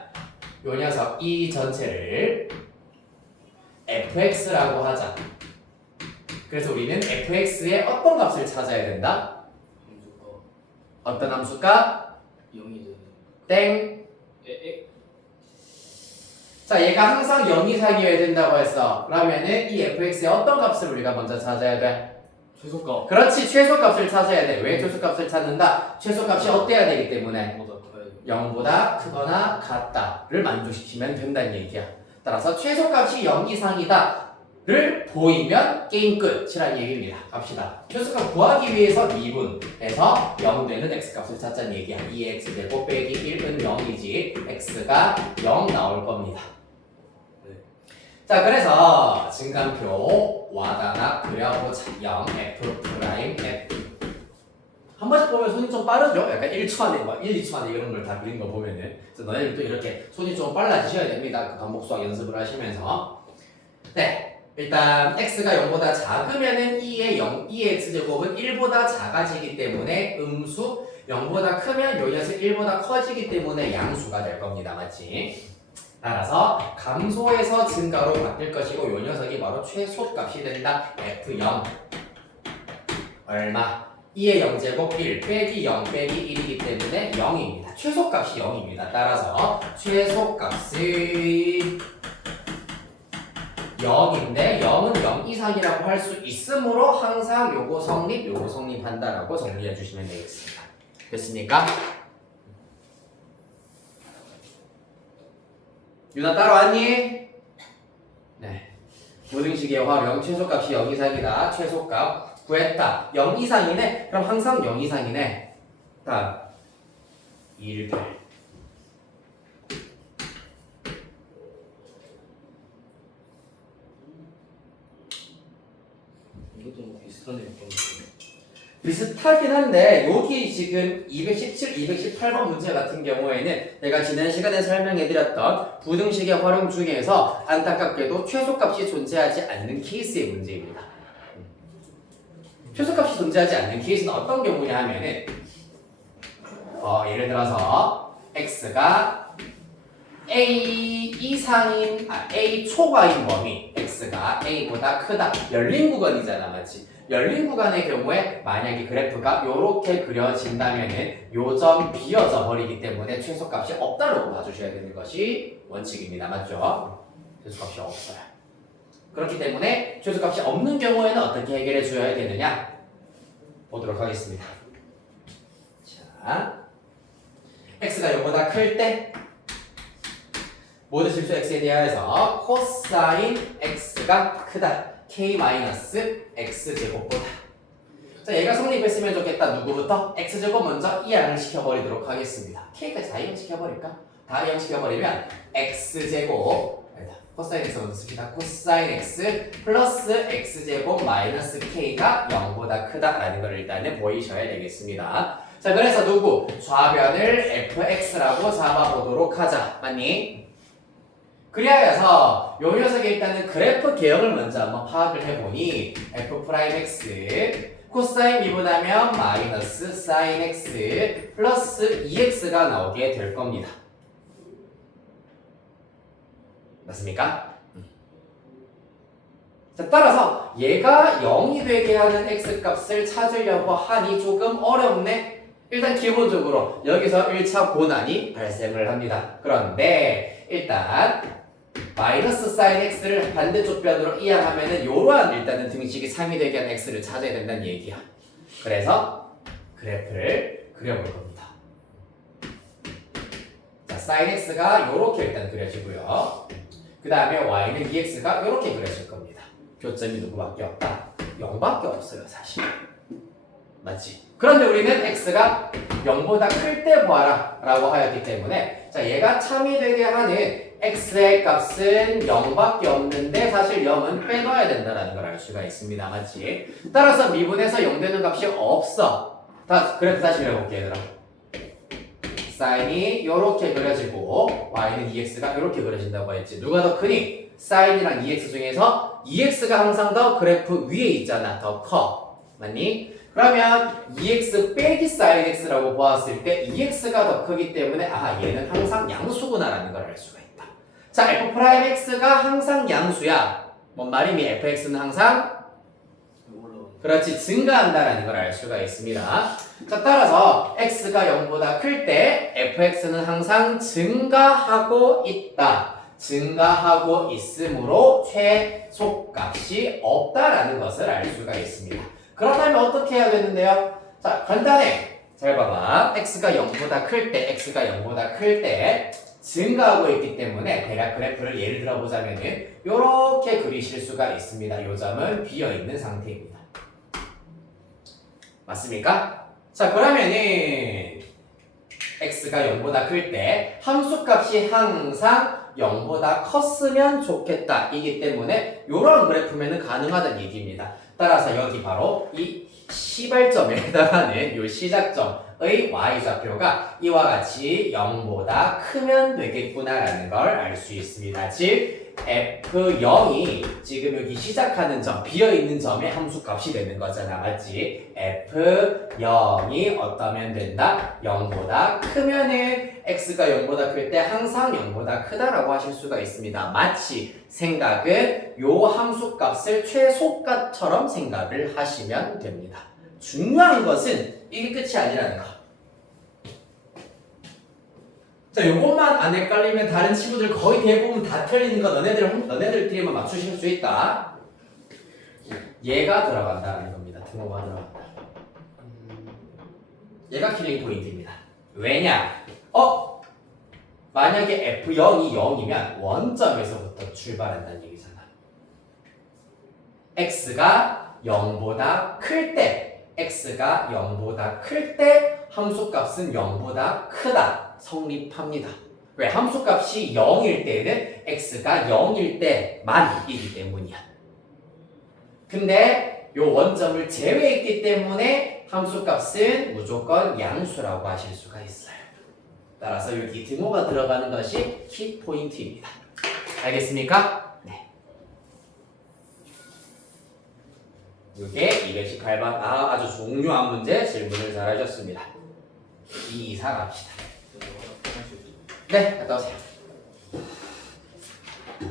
요 녀석 이 전체를 fx라고 하자. 그래서 우리는 fx의 어떤 값을 찾아야 된다? 함수가 어떤 함수값? 0이 되는. 땡. 자, 얘가 항상 0 이상이어야 된다고 했어. 그러면은 이 fx의 어떤 값을 우리가 먼저 찾아야 돼? 최소값. 그렇지, 최소값을 찾아야 돼. 왜 최소값을 찾는다? 최소값이 어때야 되기 때문에 0보다 크거나 같다를 만족시키면 된다는 얘기야. 따라서 최소값이 0 이상이다를 보이면 게임 끝이라는 얘기입니다. 갑시다. 최소값 구하기 위해서 미분에서 0 되는 x값을 찾자는 얘기야. 2x제곱 빼기 1은 0이지 x가 0 나올 겁니다. 자, 그래서 증간표 와다닥 그려보자. 0 f 프라임 f 한 번씩 보면 손이 좀 빠르죠? 약간 1초 안에, 막 1, 2초 안에 이런 걸 다 그린 거 보면은. 그래서 너희들도 이렇게 손이 좀 빨라지셔야 됩니다. 그 반복수학 연습을 하시면서. 네. 일단, x가 0보다 작으면은 2의 x제곱은 1보다 작아지기 때문에 음수, 0보다 크면 요 녀석 1보다 커지기 때문에 양수가 될 겁니다. 맞지? 따라서 감소에서 증가로 바뀔 것이고 요 녀석이 바로 최소값이 된다. f0 얼마? 2의 0제곱 1 빼기 0 빼기 1이기 때문에 0입니다. 최소값이 0입니다. 따라서 최소값이 0인데 0은 0 이상이라고 할 수 있으므로 항상 요거 성립한다라고 정리해 주시면 되겠습니다. 됐습니까? 유나 따라왔니? 네. 부등식의 활용 최소값이 0 이상이다. 최소값 구했다. 0 이상이네? 그럼 항상 0 이상이네. 다음 1, 8 이것도 뭐 비슷하네요. 비슷하긴 한데 여기 지금 217, 218번 문제 같은 경우에는 내가 지난 시간에 설명해드렸던 부등식의 활용 중에서 안타깝게도 최소값이 존재하지 않는 케이스의 문제입니다. 최소값이 존재하지 않는 케이스는 어떤 경우냐 하면은 예를 들어서 x가 a 이상인 a 초과인 범위 x가 a보다 크다. 열린 구간이잖아, 맞지? 열린 구간의 경우에 만약에 그래프가 이렇게 그려진다면은 요점 비어져 버리기 때문에 최소값이 없다라고 봐주셔야 되는 것이 원칙입니다. 맞죠? 최소값이 없어요. 그렇기 때문에 최소값이 없는 경우에는 어떻게 해결해 줘야 되느냐? 보도록 하겠습니다. 자, x가 0보다 클 때 모든 실수 x에 대하여서 코사인 x가 크다. k-x제곱보다. 자, 얘가 성립했으면 좋겠다. 누구부터? x제곱 먼저 이항을 시켜버리도록 하겠습니다. k까지 다 이항시켜버릴까? 다 이항시켜버리면 x제곱 코사인 x 먼저 씁니다. 코사인 x 플러스 x제곱 마이너스 k가 0보다 크다라는 걸 일단은 보이셔야 되겠습니다. 자, 그래서 누구? 좌변을 fx라고 잡아보도록 하자. 맞니? 그리하여서 요 녀석이 일단은 그래프 개형을 먼저 한번 파악을 해보니 f'(x) 코사인 미분하면 마이너스 사인 x 플러스 2x가 나오게 될 겁니다. 맞습니까? 자, 따라서 얘가 0이 되게 하는 x값을 찾으려고 하니 조금 어렵네. 일단 기본적으로 여기서 1차 고난이 발생을 합니다. 그런데 일단 마이너스 사인 x를 반대쪽 변으로 이항하면은 요러한 일단은 등식이 3이 되게 하는 x를 찾아야 된다는 얘기야. 그래서 그래프를 그려볼 겁니다. 자, 사인 x가 요렇게 일단 그려지고요. 그 다음에 y는 2x가 요렇게 그려질 겁니다. 교점이 누구밖에 없다? 0밖에 없어요, 사실. 맞지? 그런데 우리는 x가 0보다 클 때 보아라 라고 하였기 때문에 자, 얘가 참이 되게 하는 x의 값은 0밖에 없는데 사실 0은 빼놔야 된다는 걸 알 수가 있습니다. 맞지? 따라서 미분에서 0 되는 값이 없어. 그래프 다시 그려볼게, 얘들아. 사인이 요렇게 그려지고 y는 2x가 요렇게 그려진다고 했지. 누가 더 크니? 사인이랑 2x 중에서 2x가 항상 더 그래프 위에 있잖아. 더 커. 맞니? 그러면 2x 빼기 사인 x라고 보았을 때 2x가 더 크기 때문에 아, 얘는 항상 양수구나라는 걸 알 수가 있다. 자, f'x가 항상 양수야. 뭔 말이니? fx는 항상 그렇지, 증가한다라는 걸 알 수가 있습니다. 자, 따라서 x가 0보다 클 때 fx는 항상 증가하고 있다. 증가하고 있으므로 최소값이 없다라는 것을 알 수가 있습니다. 그렇다면 어떻게 해야 되는데요? 자, 간단해. 잘 봐봐. x가 0보다 클 때, x가 0보다 클 때 증가하고 있기 때문에 대략 그래프를 예를 들어 보자면은 이렇게 그리실 수가 있습니다. 요 점은 비어있는 상태입니다. 맞습니까? 자, 그러면은 x가 0보다 클 때 함수값이 항상 0보다 컸으면 좋겠다 이기 때문에 이런 그래프면은 가능하다는 얘기입니다. 따라서 여기 바로 이 시발점에 해당하는 이 시작점의 y좌표가 이와 같이 0보다 크면 되겠구나라는 걸 알 수 있습니다. 즉 f0이 지금 여기 시작하는 점, 비어있는 점의 함수값이 되는 거잖아. 맞지? f0이 어떠면 된다? 0보다 크면은 x가 0보다 클 때 항상 0보다 크다라고 하실 수가 있습니다. 마치 생각은 요 함수값을 최소값처럼 생각을 하시면 됩니다. 중요한 것은 이게 끝이 아니라는 거. 자, 요것만 안 헷갈리면 다른 친구들 거의 대부분 다 틀리는 거 너네들끼리만 맞추실 수 있다. 얘가 들어간다는 겁니다. 등호가 들어간다. 얘가 킬링 포인트입니다. 왜냐? 만약에 F0이 0이면 원점에서부터 출발한다는 얘기잖아. X가 0보다 클 때, X가 0보다 클 때 함수값은 0보다 크다. 성립합니다. 왜? 함수값이 0일 때는 X가 0일 때만이기 때문이야. 근데 요 원점을 제외했기 때문에 함수값은 무조건 양수라고 하실 수가 있어요. 따라서 여기 등호가 들어가는 것이 키포인트입니다. 알겠습니까? 네. 이게 218번 아주 중요한 문제 질문을 잘 하셨습니다. 2, 2, 4 갑시다. 네, 갔다 오세요.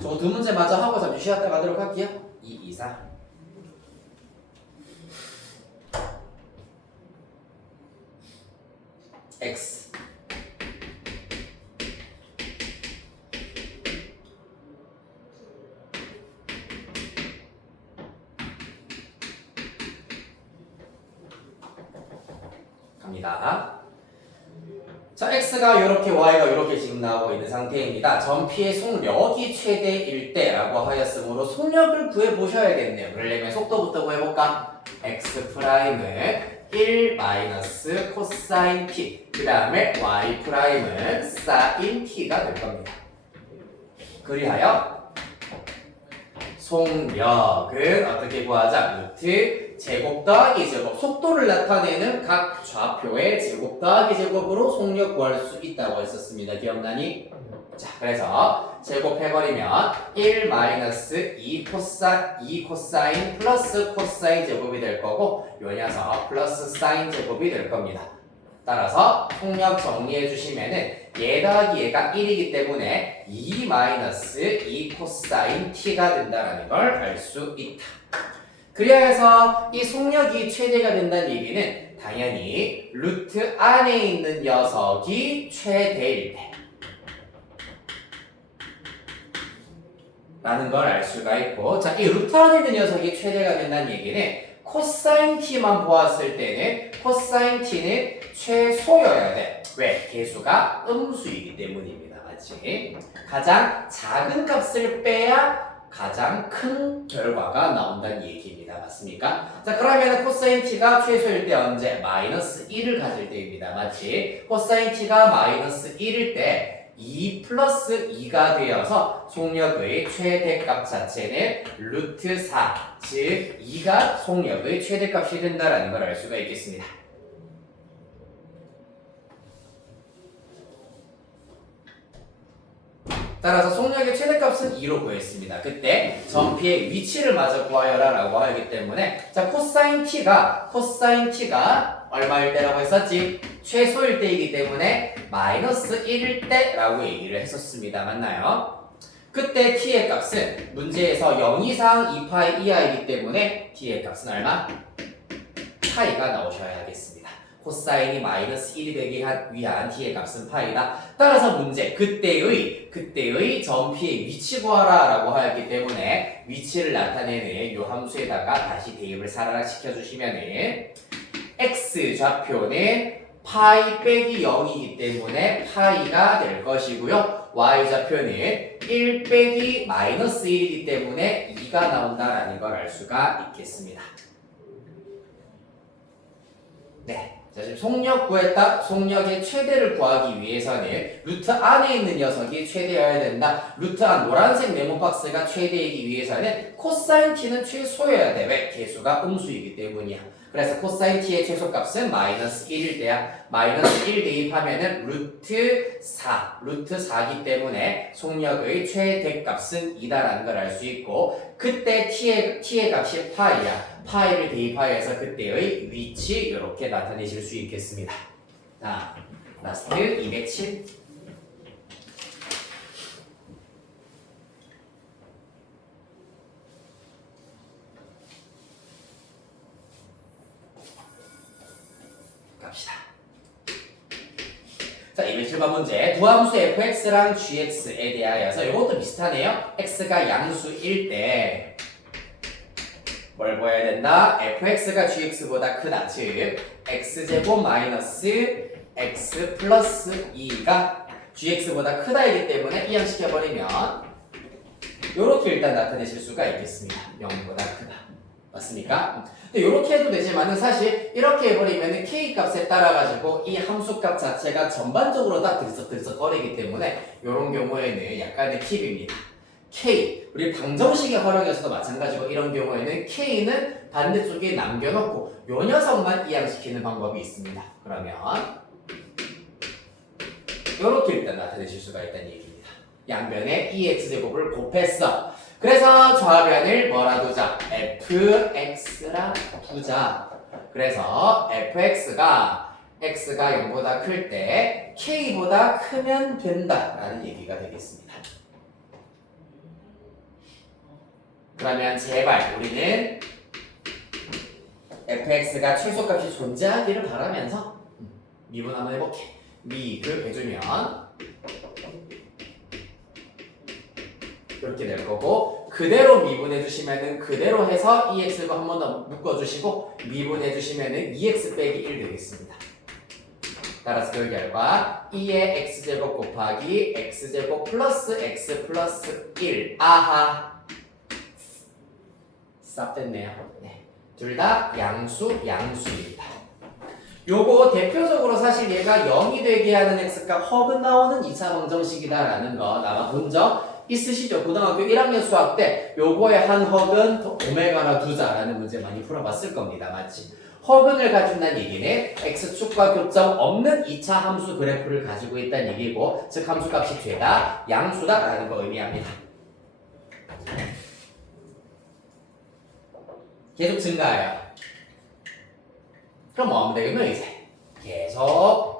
저거 두 문제 마저 하고 잠시 쉬었다 가도록 할게요. 2, 2, 4. x 갑니다. 자, x가 이렇게 y가 이렇게 지금 나오고 있는 상태입니다. 전피의 속력이 최대일 때라고 하였으므로 속력을 구해보셔야겠네요. 그러려면 속도부터 구해볼까? x 프라임은 1 마이너스 코사인 t, 그 다음에 y 프라임은 사인 t가 될 겁니다. 그리하여 속력은 어떻게 구하자? 루트 제곱 더하기 제곱, 속도를 나타내는 각 좌표의 제곱 더하기 제곱으로 속력 구할 수 있다고 했었습니다. 기억나니? 자, 그래서 제곱해버리면 1 마이너스 2 코사인 플러스 코사인 제곱이 될 거고 요 녀석 플러스 사인 제곱이 될 겁니다. 따라서 속력 정리해 주시면은 얘 더하기 얘가 1이기 때문에 2 마이너스 2 코사인 t가 된다는 걸 알 수 있다. 그래야 해서 이 속력이 최대가 된다는 얘기는 당연히 루트 안에 있는 녀석이 최대일 때 라는 걸 알 수가 있고, 자, 이 루트 안에 있는 녀석이 최대가 된다는 얘기는 코사인 t만 보았을 때는 코사인 t는 최소여야 돼. 왜? 개수가 음수이기 때문입니다. 맞지? 가장 작은 값을 빼야 가장 큰 결과가 나온다는 얘기입니다. 맞습니까? 자, 그러면 코사인 t가 최소일 때 언제? 마이너스 1을 가질 때입니다. 맞지? 코사인 t가 마이너스 1일 때 2 플러스 2가 되어서 속력의 최대값 자체는 루트 4, 즉 2가 속력의 최대값이 된다는 걸 알 수가 있겠습니다. 따라서 속력의 최대값은 2로 구했습니다. 그때 전피의 위치를 마저 구하여라 라고 하기 때문에 자, 코사인 t가 얼마일 때라고 했었지? 최소일 때이기 때문에 마이너스 1일 때 라고 얘기를 했었습니다. 맞나요? 그때 t의 값은 문제에서 0 이상 2파이 이하이기 때문에 t의 값은 얼마? 파이가 나오셔야 하겠습니다. 코사인이 마이너스 1이 되기 위한 t의 값은 파이다. 따라서 문제, 그때의 전피의 위치 구하라 라고 하였기 때문에 위치를 나타내는 요 함수에다가 다시 대입을 살아락 시켜주시면은 x 좌표는 파이 빼기 0이기 때문에 파이가 될 것이고요. y 좌표는 1 빼기 마이너스 1이기 때문에 2가 나온다라는 걸 알 수가 있겠습니다. 네. 자, 지금 속력 구했다. 속력의 최대를 구하기 위해서는 루트 안에 있는 녀석이 최대여야 된다. 루트 안 노란색 네모 박스가 최대이기 위해서는 코사인 t는 최소여야 돼. 왜? 개수가 음수이기 때문이야. 그래서 코사인 t의 최소값은 마이너스 1일 때야. 마이너스 1 대입하면은 루트 4기 때문에 속력의 최대값은 2다라는 걸 알 수 있고, 그때 t의 값이 파이야. 파이를 대입하여서 그때의 위치 이렇게 나타내실 수 있겠습니다. 자, 라스트 207. 갑시다. 자, 207번 문제. 두 함수 fx랑 gx에 대하여서 이것도 비슷하네요. x가 양수일 때 뭘 보여야 된다? fx가 gx보다 크다. 즉 x제곱 마이너스 x 플러스 2가 gx보다 크다이기 때문에 이항시켜버리면 이렇게 일단 나타내실 수가 있겠습니다. 0보다 크다. 맞습니까? 이렇게 해도 되지만은 사실 이렇게 해버리면은 k 값에 따라 가지고 이 함수 값 자체가 전반적으로 다 들썩들썩거리기 때문에 이런 경우에는 약간의 팁입니다. k, 우리 방정식의 활용에서도 마찬가지고 이런 경우에는 k는 반대쪽에 남겨놓고 요 녀석만 이항시키는 방법이 있습니다. 그러면 이렇게 일단 나타내실 수가 있다는 얘기입니다. 양변에 2x제곱을 곱했어. 그래서 좌변을 뭐라 두자? fx라 두자. 그래서 fx가 x가 0보다 클 때 k보다 크면 된다라는 얘기가 되겠습니다. 그러면 제발 우리는 fx가 최소값이 존재하기를 바라면서 미분 한번 해볼게. 미를 해주면 이렇게 될 거고, 그대로 미분해 주시면은 그대로 해서 2x를 한 번 더 묶어주시고 미분해 주시면은 2x 빼기 1 되겠습니다. 따라서 그 결과 2의 x제곱 곱하기 x제곱 플러스 x 플러스 1. 아하, 쌉 됐네요. 네. 둘 다 양수입니다. 요거 대표적으로 사실 얘가 0이 되게 하는 x값 허근 나오는 2차 방정식이다라는 거 아마 본 적 있으시죠? 고등학교 1학년 수학 때 요거의 한 허근 오메가나 두자라는 문제 많이 풀어봤을 겁니다. 맞지? 허근을 가진다는 얘기는 x축과 교점 없는 2차 함수 그래프를 가지고 있다는 얘기고 즉 함수값이 죄다 양수다라는 거 의미합니다. 계속 증가해요. 그럼 뭐 하면 되겠노 이제? 계속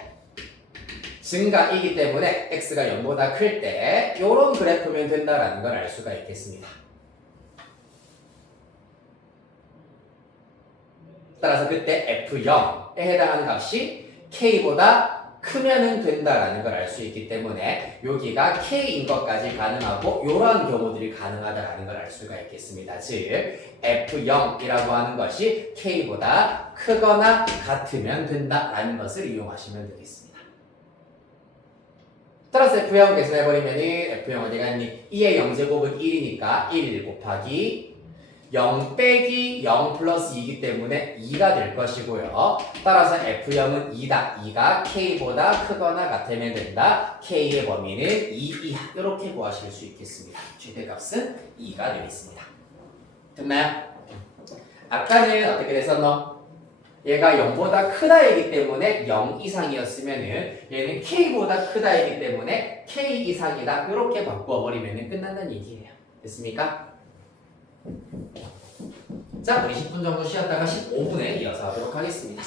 증가이기 때문에 x가 0보다 클 때 이런 그래프면 된다라는 걸 알 수가 있겠습니다. 따라서 그때 f0에 해당하는 값이 k보다 크면은 된다라는 걸 알 수 있기 때문에 여기가 k인 것까지 가능하고 이러한 경우들이 가능하다라는 걸 알 수가 있겠습니다. 즉 f0이라고 하는 것이 k보다 크거나 같으면 된다라는 것을 이용하시면 되겠습니다. 따라서 f0 계산해버리면은 f0 어디 갔니? 2의 0제곱은 1이니까 1 곱하기 0 빼기 0 플러스 2이기 때문에 2가 될 것이고요. 따라서 F0은 2다. 2가 K보다 크거나 같으면 된다. K의 범위는 2 이하. 이렇게 구하실 수 있겠습니다. 최대값은 2가 되겠습니다. 됐나요? 아까는 어떻게 됐었노? 얘가 0보다 크다이기 때문에 0 이상이었으면은 얘는 K보다 크다이기 때문에 K 이상이다. 이렇게 바꿔버리면 끝난다는 얘기예요. 됐습니까? 자, 우리 10분 정도 쉬었다가 15분에 이어서 하도록 하겠습니다.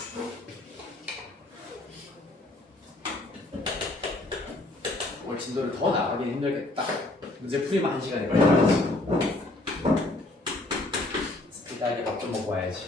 오늘 진도를 더 나가긴 힘들겠다. 문제 풀이만 1시간이 걸려가지고 스피드하게 밥 좀 먹고 와야지.